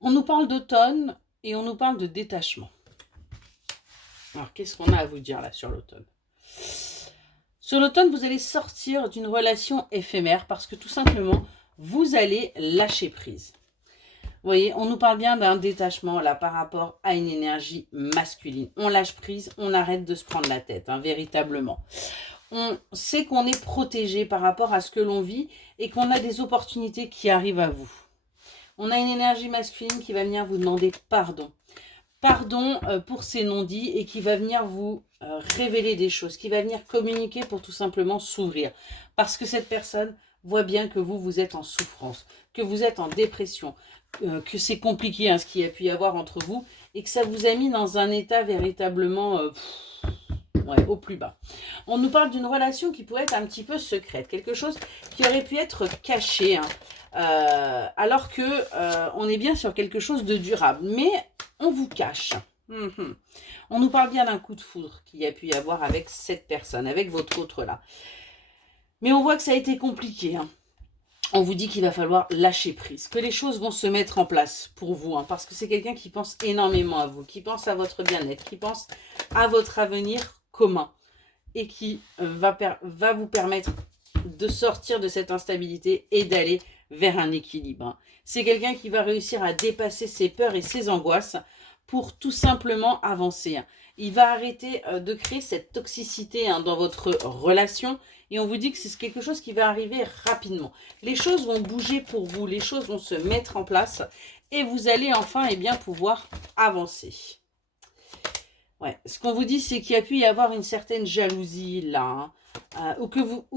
On nous parle d'automne et on nous parle de détachement. Alors, qu'est-ce qu'on a à vous dire là sur l'automne? Sur l'automne, vous allez sortir d'une relation éphémère parce que tout simplement, vous allez lâcher prise. Vous voyez, on nous parle bien d'un détachement là par rapport à une énergie masculine. On lâche prise, on arrête de se prendre la tête, véritablement. On sait qu'on est protégé par rapport à ce que l'on vit et qu'on a des opportunités qui arrivent à vous. On a une énergie masculine qui va venir vous demander pardon. Pardon pour ces non-dits et qui va venir vous révéler des choses, qui va venir communiquer pour tout simplement s'ouvrir. Parce que cette personne voit bien que vous êtes en souffrance, que vous êtes en dépression, que c'est compliqué ce qu'il y a pu y avoir entre vous et que ça vous a mis dans un état véritablement au plus bas. On nous parle d'une relation qui pourrait être un petit peu secrète, quelque chose qui aurait pu être caché, alors que on est bien sur quelque chose de durable, mais on vous cache. On nous parle bien d'un coup de foudre qu'il y a pu y avoir avec cette personne, avec votre autre là. Mais on voit que ça a été compliqué. On vous dit qu'il va falloir lâcher prise, que les choses vont se mettre en place pour vous, parce que c'est quelqu'un qui pense énormément à vous, qui pense à votre bien-être, qui pense à votre avenir commun et qui va vous permettre de sortir de cette instabilité et d'aller vers un équilibre. C'est quelqu'un qui va réussir à dépasser ses peurs et ses angoisses pour tout simplement avancer. Il va arrêter de créer cette toxicité dans votre relation et on vous dit que c'est quelque chose qui va arriver rapidement. Les choses vont bouger pour vous, les choses vont se mettre en place et vous allez enfin pouvoir avancer. Ouais. Ce qu'on vous dit, c'est qu'il y a pu y avoir une certaine jalousie là, ou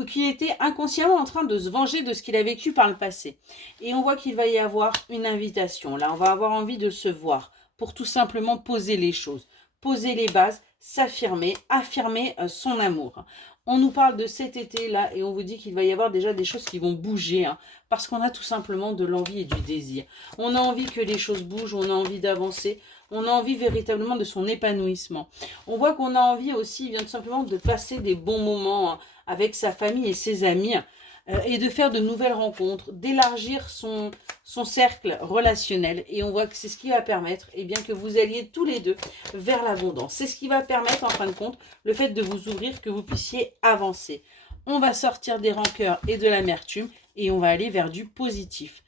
qu'il était inconsciemment en train de se venger de ce qu'il a vécu par le passé. Et on voit qu'il va y avoir une invitation. Là, on va avoir envie de se voir pour tout simplement poser les choses, poser les bases, s'affirmer, affirmer son amour. On nous parle de cet été-là et on vous dit qu'il va y avoir déjà des choses qui vont bouger, parce qu'on a tout simplement de l'envie et du désir. On a envie que les choses bougent, on a envie d'avancer, on a envie véritablement de son épanouissement. On voit qu'on a envie aussi, bien tout simplement, de passer des bons moments avec sa famille et ses amis et de faire de nouvelles rencontres, d'élargir son cercle relationnel. Et on voit que c'est ce qui va permettre que vous alliez tous les deux vers l'abondance. C'est ce qui va permettre, en fin de compte, le fait de vous ouvrir, que vous puissiez avancer. On va sortir des rancœurs et de l'amertume et on va aller vers du positif.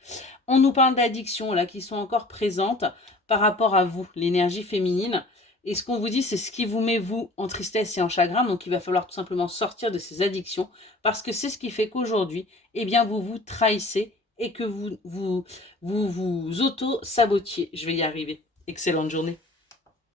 On nous parle d'addictions là qui sont encore présentes par rapport à vous, l'énergie féminine. Et ce qu'on vous dit, c'est ce qui vous met, vous, en tristesse et en chagrin. Donc, il va falloir tout simplement sortir de ces addictions parce que c'est ce qui fait qu'aujourd'hui, vous vous trahissez et que vous auto-sabotiez. Je vais y arriver. Excellente journée.